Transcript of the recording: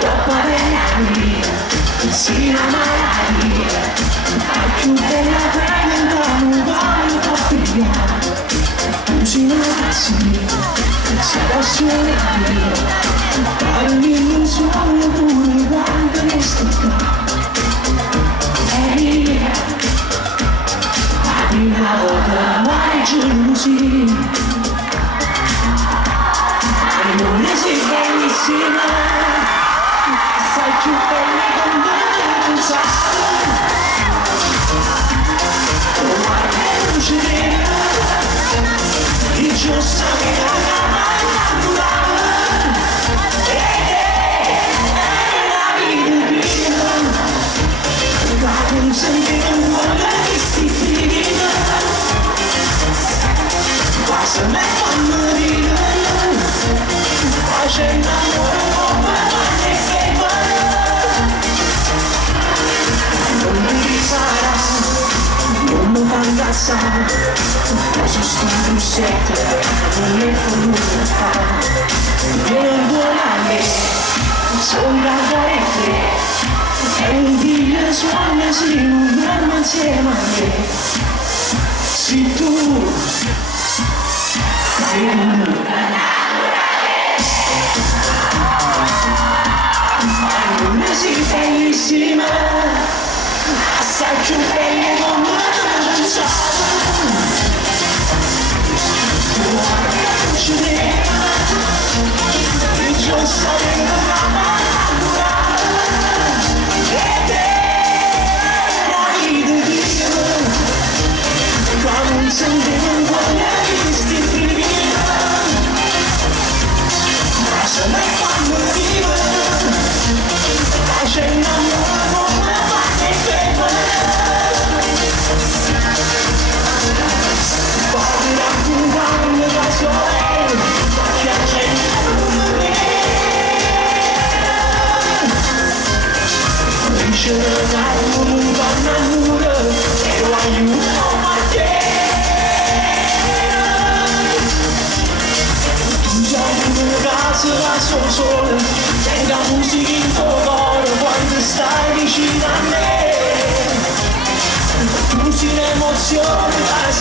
Dopo averla via, sì la malattia, la più bella prenda non voglio via, usi una pazzia, se passione mia, fare un'illusione pure quando ne sto qua. E via, la prima volta mai gelosia, e non ne sei bellissima. Sai più bella con me non pensare, guarda luce nera, il giusto che la vita prima, ma non senti un buono che sti prima, quasi me fanno dire, facendo amore con me. Non mi fa incazzare, posso stare in sette, non mi fa nulla fare. Vieni buona a me, sono da te, e un Dio suona se non dormo insieme a me. Se tu sei non ne sei bellissima, assai più bella con me non pensare. Guarda luce nera, il giusto che e te la vita prima, quando non sentivo un buono che sti prima, ma se me fanno viva, facendo amore con me fanno febbre. Parli da cucando da sole, piangendo me. Dice che non va nulla, e lo aiuto a te. Tu sei una casa da sole, tenga musica in tuo cuore quando stai vicino a me. Tu sei l'emozione, fai